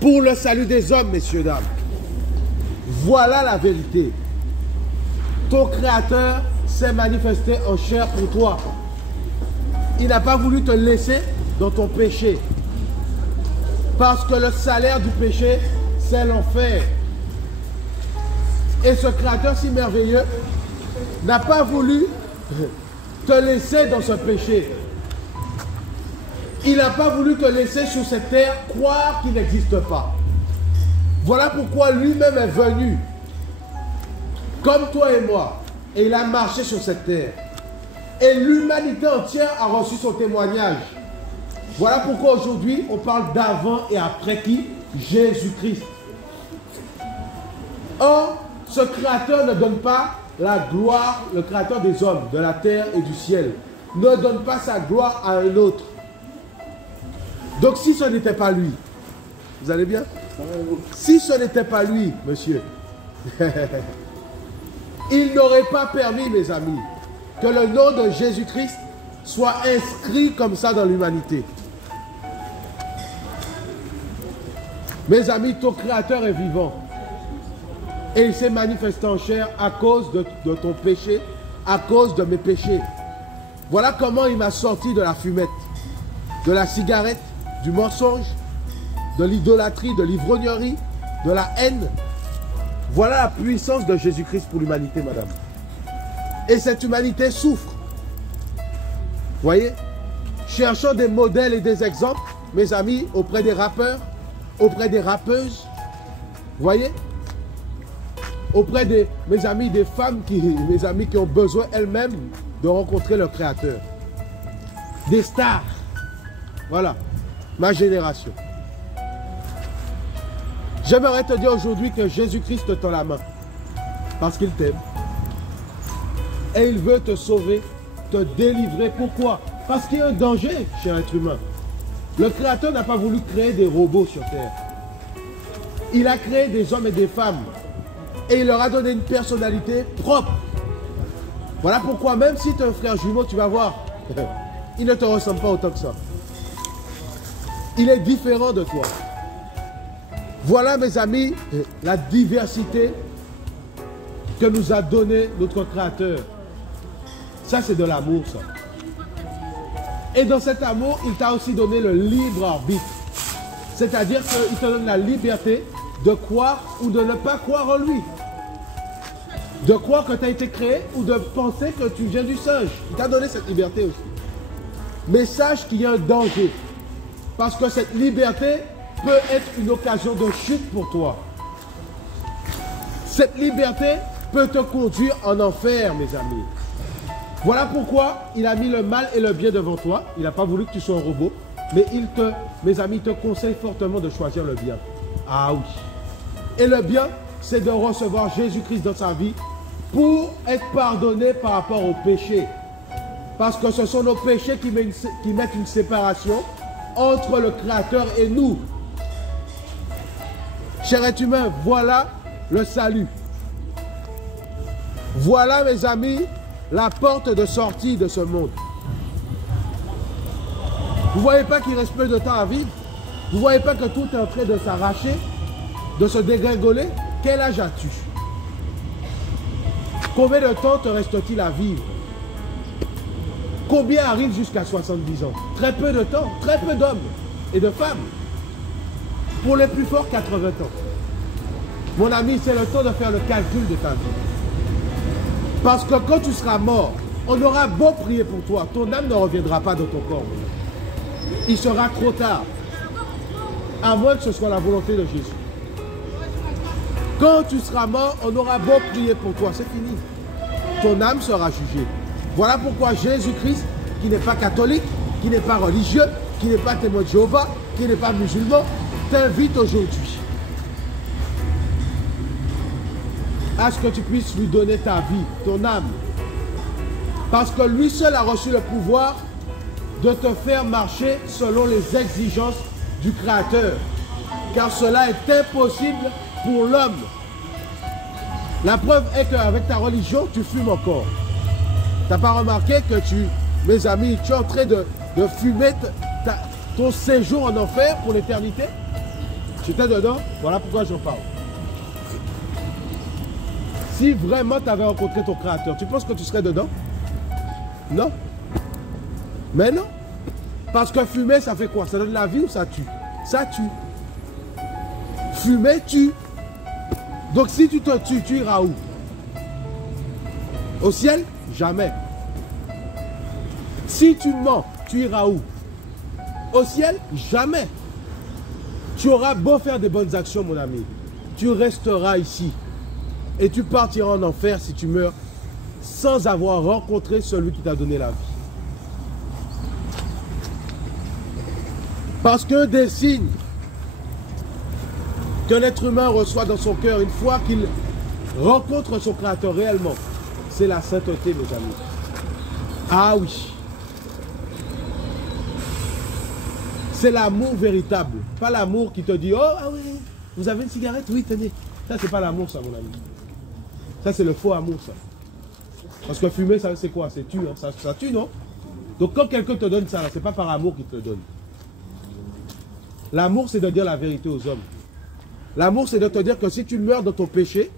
pour le salut des hommes, messieurs, dames. Voilà la vérité. Ton Créateur s'est manifesté en chair pour toi. Il n'a pas voulu te laisser dans ton péché. Parce que le salaire du péché, c'est l'enfer. Et ce Créateur si merveilleux n'a pas voulu te laisser dans ce péché. Il n'a pas voulu te laisser sur cette terre croire qu'il n'existe pas. Voilà pourquoi lui-même est venu, comme toi et moi, et il a marché sur cette terre. Et l'humanité entière a reçu son témoignage. Voilà pourquoi aujourd'hui, on parle d'avant et après qui? Jésus-Christ. Or, ce Créateur ne donne pas la gloire, le Créateur des hommes, de la terre et du ciel, ne donne pas sa gloire à un autre. Donc si ce n'était pas lui, vous allez bien? Si ce n'était pas lui, monsieur, il n'aurait pas permis, mes amis, que le nom de Jésus-Christ soit inscrit comme ça dans l'humanité. Mes amis, ton Créateur est vivant. Et il s'est manifesté en chair à cause de ton péché, à cause de mes péchés. Voilà comment il m'a sorti de la fumette, de la cigarette, du mensonge, de l'idolâtrie, de l'ivrognerie, de la haine. Voilà la puissance de Jésus-Christ pour l'humanité, madame. Et cette humanité souffre. Voyez? Cherchons des modèles et des exemples, mes amis, auprès des rappeurs, auprès des rappeuses. Voyez? Auprès de mes amis, des femmes, mes amis qui ont besoin elles-mêmes de rencontrer leur Créateur. Des stars. Voilà, ma génération. J'aimerais te dire aujourd'hui que Jésus-Christ te tend la main. Parce qu'il t'aime. Et il veut te sauver, te délivrer. Pourquoi? Parce qu'il y a un danger chez l'être humain. Le Créateur n'a pas voulu créer des robots sur terre. Il a créé des hommes et des femmes. Et il leur a donné une personnalité propre. Voilà pourquoi même si tu es un frère jumeau, tu vas voir, il ne te ressemble pas autant que ça. Il est différent de toi. Voilà, mes amis, la diversité que nous a donné notre Créateur. Ça, c'est de l'amour, ça. Et dans cet amour, il t'a aussi donné le libre arbitre. C'est-à-dire qu'il te donne la liberté de croire ou de ne pas croire en lui. De croire que tu as été créé ou de penser que tu viens du singe. Il t'a donné cette liberté aussi. Mais sache qu'il y a un danger. Parce que cette liberté peut être une occasion de chute pour toi. Cette liberté peut te conduire en enfer, mes amis. Voilà pourquoi il a mis le mal et le bien devant toi. Il n'a pas voulu que tu sois un robot. Mais mes amis, te conseille fortement de choisir le bien. Ah oui. Et le bien, c'est de recevoir Jésus-Christ dans sa vie pour être pardonné par rapport au péché. Parce que ce sont nos péchés qui mettent une séparation entre le Créateur et nous. Cher être humain, voilà le salut. Voilà, mes amis, la porte de sortie de ce monde. Vous ne voyez pas qu'il reste peu de temps à vivre? Vous ne voyez pas que tout est en train de s'arracher, de se dégringoler? Quel âge as-tu? Combien de temps te reste-t-il à vivre? Combien arrive jusqu'à 70 ans? Très peu de temps, très peu d'hommes et de femmes. Pour les plus forts, 80 ans. Mon ami, c'est le temps de faire le calcul de ta vie. Parce que quand tu seras mort, on aura beau prier pour toi, ton âme ne reviendra pas dans ton corps. Il sera trop tard. À moins que ce soit la volonté de Jésus. Quand tu seras mort, on aura beau prier pour toi, c'est fini. Ton âme sera jugée. Voilà pourquoi Jésus-Christ, qui n'est pas catholique, qui n'est pas religieux, qui n'est pas témoin de Jéhovah, qui n'est pas musulman, t'invite aujourd'hui à ce que tu puisses lui donner ta vie, ton âme. Parce que lui seul a reçu le pouvoir de te faire marcher selon les exigences du Créateur. Car cela est impossible pour l'homme. La preuve est qu'avec ta religion, tu fumes encore. Tu n'as pas remarqué que mes amis, tu es en train de fumer ton séjour en enfer pour l'éternité? Tu étais dedans, voilà pourquoi j'en parle. Si vraiment tu avais rencontré ton Créateur, tu penses que tu serais dedans? Non. Mais non. Parce que fumer, ça fait quoi? Ça donne la vie ou ça tue? Ça tue. Fumer tue. Donc si tu te tues, tu iras où? Au ciel? Jamais. Si tu mens, tu iras où? Au ciel? Jamais. Tu auras beau faire des bonnes actions, mon ami. Tu resteras ici. Et tu partiras en enfer si tu meurs sans avoir rencontré celui qui t'a donné la vie. Parce qu'un des signes qu'un être humain reçoit dans son cœur, une fois qu'il rencontre son Créateur réellement, c'est la sainteté, mes amis. Ah oui. C'est l'amour véritable. Pas l'amour qui te dit, oh, ah oui, vous avez une cigarette? Oui, tenez. Ça, c'est pas l'amour, ça, mon ami. Ça, c'est le faux amour, ça. Parce que fumer, ça, c'est quoi? C'est tue, hein? Ça tue, non? Donc, quand quelqu'un te donne ça, c'est pas par amour qu'il te le donne. L'amour, c'est de dire la vérité aux hommes. L'amour, c'est de te dire que si tu meurs dans ton péché,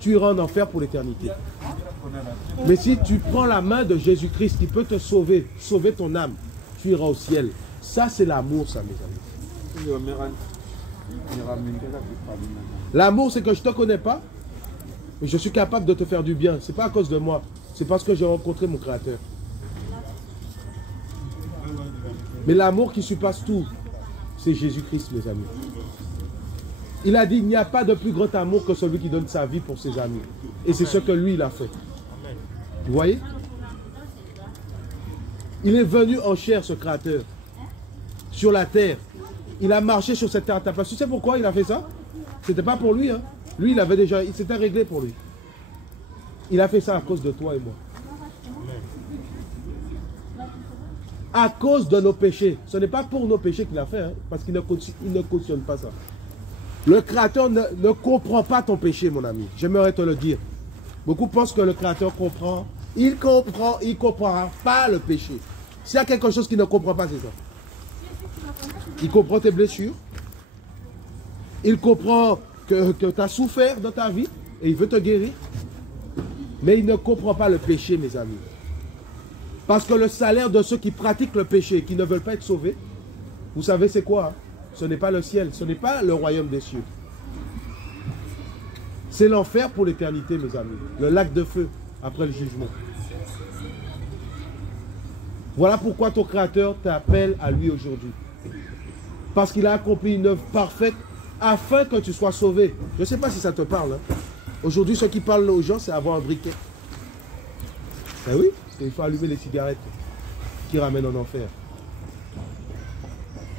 tu iras en enfer pour l'éternité. Mais si tu prends la main de Jésus-Christ qui peut te sauver, sauver ton âme, tu iras au ciel. Ça, c'est l'amour, ça, mes amis. L'amour, c'est que je ne te connais pas, mais je suis capable de te faire du bien. Ce n'est pas à cause de moi, c'est parce que j'ai rencontré mon Créateur. Mais l'amour qui surpasse tout, c'est Jésus-Christ, mes amis. Il a dit, il n'y a pas de plus grand amour que celui qui donne sa vie pour ses amis. Et c'est ce que lui, il a fait. Vous voyez? Il est venu en chair, ce Créateur, sur la terre. Il a marché sur cette terre à ta place. Tu sais pourquoi il a fait ça? C'était pas pour lui. Hein. Lui, il avait déjà, il s'était réglé pour lui. Il a fait ça à cause de toi et moi. À cause de nos péchés. Ce n'est pas pour nos péchés qu'il a fait, hein, parce qu'il ne cautionne pas ça. Le Créateur ne comprend pas ton péché, mon ami. J'aimerais te le dire. Beaucoup pensent que le Créateur comprend. Il comprendra pas le péché. S'il y a quelque chose qu'il ne comprend pas, c'est ça. Il comprend tes blessures. Il comprend que tu as souffert dans ta vie et il veut te guérir. Mais il ne comprend pas le péché, mes amis. Parce que le salaire de ceux qui pratiquent le péché, qui ne veulent pas être sauvés, vous savez c'est quoi? Hein? Ce n'est pas le ciel, ce n'est pas le royaume des cieux. C'est l'enfer pour l'éternité, mes amis. Le lac de feu après le jugement. Voilà pourquoi ton Créateur t'appelle à lui aujourd'hui. Parce qu'il a accompli une œuvre parfaite afin que tu sois sauvé. Je ne sais pas si ça te parle. Hein. Aujourd'hui, ce qui parle aux gens, c'est avoir un briquet. Ben oui, parce qu'il faut allumer les cigarettes qui ramènent en enfer.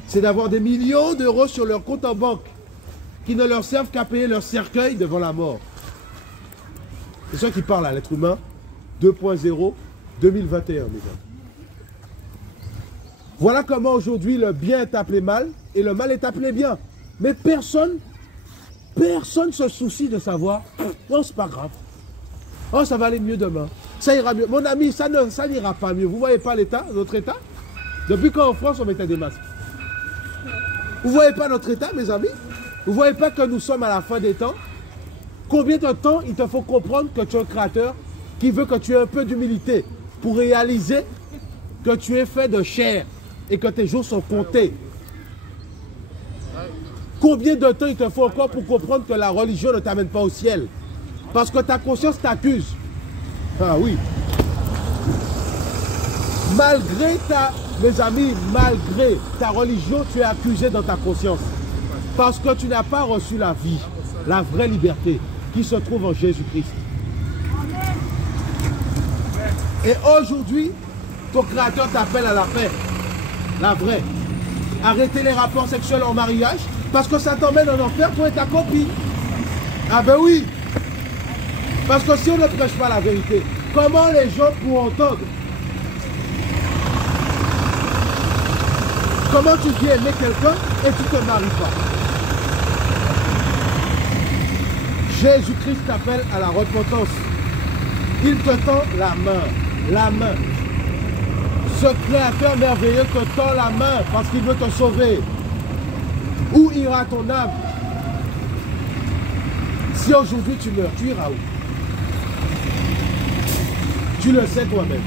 C'est d'avoir des millions d'euros sur leur compte en banque qui ne leur servent qu'à payer leur cercueil devant la mort. C'est ça qui parle à l'être humain 2.0 2021, mes amis. Voilà comment aujourd'hui le bien est appelé mal et le mal est appelé bien. Mais personne se soucie de savoir, oh c'est pas grave, oh ça va aller mieux demain, ça ira mieux. Mon ami, ça n'ira pas mieux. Vous ne voyez pas l'état, notre état? Depuis quand en France on mettait des masques? Vous ne voyez pas notre état, mes amis? Vous ne voyez pas que nous sommes à la fin des temps? Combien de temps il te faut comprendre que tu es un Créateur qui veut que tu aies un peu d'humilité pour réaliser que tu es fait de chair et que tes jours sont comptés? Combien de temps il te faut encore pour comprendre que la religion ne t'amène pas au ciel? Parce que ta conscience t'accuse. Ah oui. Mes amis, malgré ta religion, tu es accusé dans ta conscience. Parce que tu n'as pas reçu la vie, la vraie liberté qui se trouve en Jésus-Christ. Et aujourd'hui, ton Créateur t'appelle à la paix. La vraie. Arrêtez les rapports sexuels en mariage parce que ça t'emmène en enfer, toi et ta copine. Ah ben oui. Parce que si on ne prêche pas la vérité, comment les gens pourront entendre? Comment tu viens aimer quelqu'un et tu ne te maries pas? Jésus-Christ t'appelle à la repentance. Il te tend la main. La main. Ce Créateur merveilleux te tend la main parce qu'il veut te sauver. Où ira ton âme? Si aujourd'hui tu meurs, tu iras où? Tu le sais toi-même.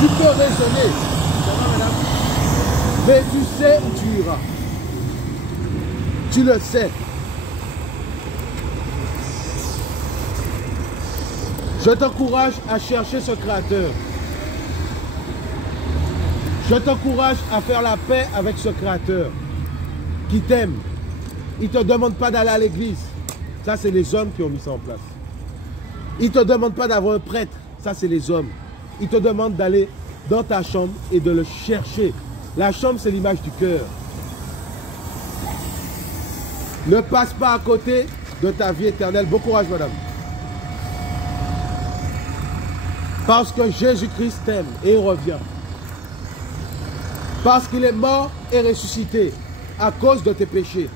Tu peux raisonner, ça va, madame? Mais tu sais où tu iras. Tu le sais. Je t'encourage à chercher ce Créateur. Je t'encourage à faire la paix avec ce Créateur qui t'aime. Il ne te demande pas d'aller à l'église. Ça, c'est les hommes qui ont mis ça en place. Il ne te demande pas d'avoir un prêtre. Ça, c'est les hommes. Il te demande d'aller dans ta chambre et de le chercher. La chambre, c'est l'image du cœur. Ne passe pas à côté de ta vie éternelle. Bon courage, madame. Parce que Jésus-Christ t'aime et il revient. Parce qu'il est mort et ressuscité à cause de tes péchés.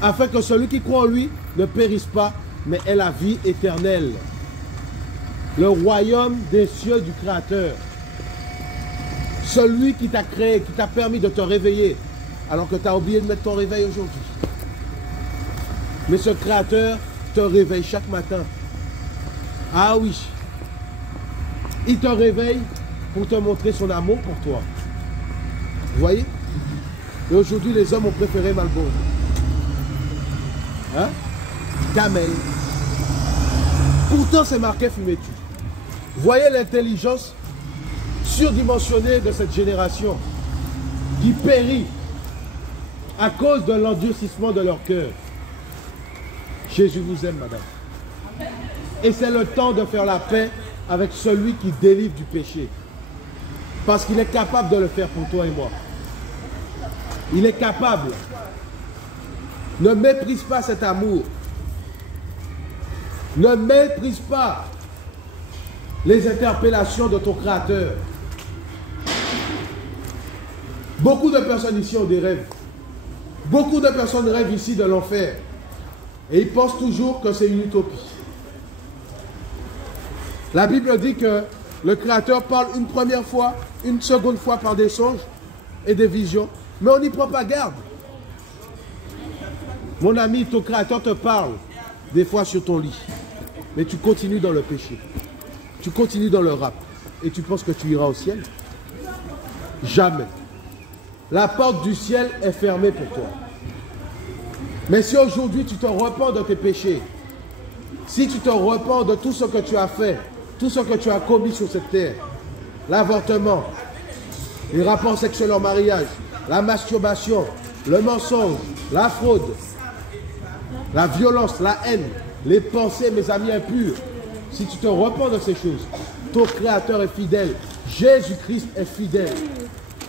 Afin que celui qui croit en lui ne périsse pas, mais ait la vie éternelle. Le royaume des cieux du Créateur. Celui qui t'a créé, qui t'a permis de te réveiller, alors que tu as oublié de mettre ton réveil aujourd'hui. Mais ce Créateur te réveille chaque matin. Ah oui. Il te réveille pour te montrer son amour pour toi. Vous voyez? Et aujourd'hui, les hommes ont préféré Marlboro. Hein? Camel. Pourtant, c'est marqué fumez-tu. Voyez l'intelligence surdimensionnée de cette génération qui périt à cause de l'endurcissement de leur cœur. Jésus vous aime, madame. Et c'est le temps de faire la paix avec celui qui délivre du péché. Parce qu'il est capable de le faire pour toi et moi. Il est capable. Ne méprise pas cet amour. Ne méprise pas les interpellations de ton Créateur. Beaucoup de personnes ici ont des rêves. Beaucoup de personnes rêvent ici de l'enfer. Et ils pensent toujours que c'est une utopie. La Bible dit que le Créateur parle une première fois, une seconde fois par des songes et des visions. Mais on n'y prend pas garde. Mon ami, ton Créateur te parle des fois sur ton lit. Mais tu continues dans le péché. Tu continues dans le rap. Et tu penses que tu iras au ciel? Jamais. La porte du ciel est fermée pour toi. Mais si aujourd'hui tu te repens de tes péchés, si tu te repens de tout ce que tu as fait, tout ce que tu as commis sur cette terre, l'avortement, les rapports sexuels en mariage, la masturbation, le mensonge, la fraude, la violence, la haine, les pensées, mes amis impurs, si tu te repens de ces choses, ton Créateur est fidèle, Jésus-Christ est fidèle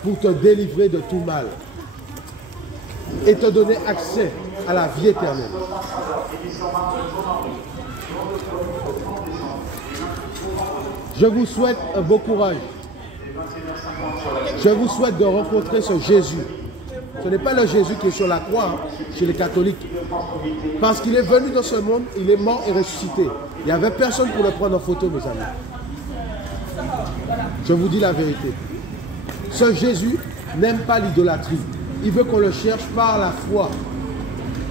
pour te délivrer de tout mal et te donner accès à la vie éternelle. Je vous souhaite un beau courage. Je vous souhaite de rencontrer ce Jésus. Ce n'est pas le Jésus qui est sur la croix, hein, chez les catholiques. Parce qu'il est venu dans ce monde, il est mort et ressuscité. Il n'y avait personne pour le prendre en photo, mes amis. Je vous dis la vérité. Ce Jésus n'aime pas l'idolâtrie. Il veut qu'on le cherche par la foi.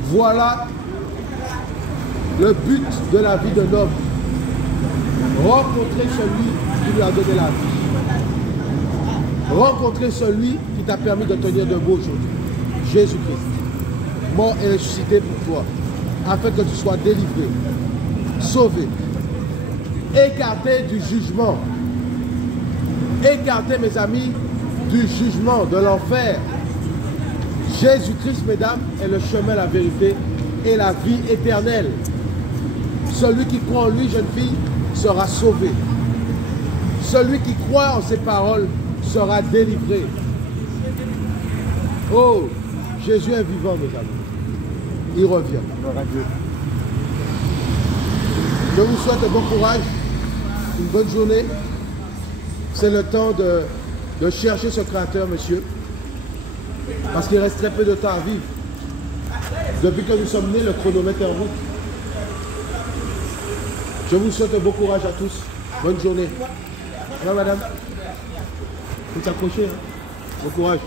Voilà le but de la vie d'un homme. Rencontrer celui qui lui a donné la vie. Rencontrer celui qui t'a permis de tenir debout aujourd'hui. Jésus-Christ, mort et ressuscité pour toi, afin que tu sois délivré, sauvé, écarté du jugement. Écarté, mes amis, du jugement, de l'enfer. Jésus-Christ, mesdames, est le chemin, la vérité et la vie éternelle. Celui qui croit en lui, jeune fille, sera sauvé. Celui qui croit en ses paroles sera délivré. Oh, Jésus est vivant, mes amis. Il revient. Je vous souhaite un bon courage, une bonne journée. C'est le temps de chercher ce Créateur, monsieur. Parce qu'il reste très peu de temps à vivre. Depuis que nous sommes nés, le chronomètre est en route. Je vous souhaite un bon courage à tous. Bonne journée. Au revoir, madame. faut t'accrocher. Hein. Bon courage.